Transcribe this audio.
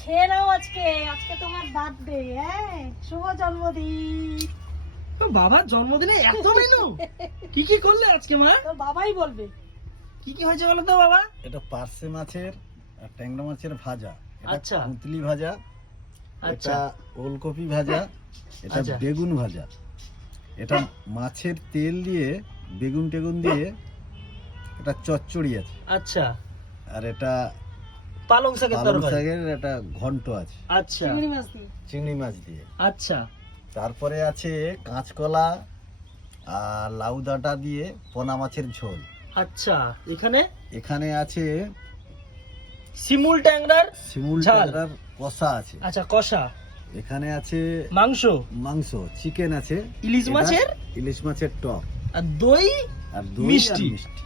খেয়ে নাও আজকে আজকে তোমার বার্থডে। হ্যাঁ, শুভ জন্মদিন। তো বাবার জন্মদিনে এত মেনু কি কি করলে আজকে মা? তো বাবাই বলবে কি কি হয়েছে বলো তো বাবা? এটা পার্সে মাছের আর ট্যাংরা মাছের ভাজা, এটা আচ্ছা। পুঁতলি ভাজা, আচ্ছা এটা ওলকপি ভাজা, এটা আচ্ছা। বেগুন ভাজা, এটা মাছের তেল দিয়ে বেগুন টেগুন দিয়ে এটা চচ্চড়ি আছে, আচ্ছা। আর এটা পালং শাকের পালং তরকারি। শাকের একটা ঘন্ট আছে আচ্ছা চিংড়ি মাছ দিয়ে। চিংড়ি মাছ দিয়ে। আচ্ছা তারপরে আছে কাঁচকলা আর লাউ ডাঁটা দিয়ে পোনা মাছের ঝোল। আচ্ছা। এখানে এখানে আছে শিমুল ট্যাংরার শিমুল ঝাল। ট্যাংরার কষা আছে। আচ্ছা কষা, এখানে আছে মাংস, মাংস, চিকেন আছে, ইলিশ এটা মাছের ইলিশ মাছের টক আর দই আর দই আর মিষ্টি। মিষ্টি।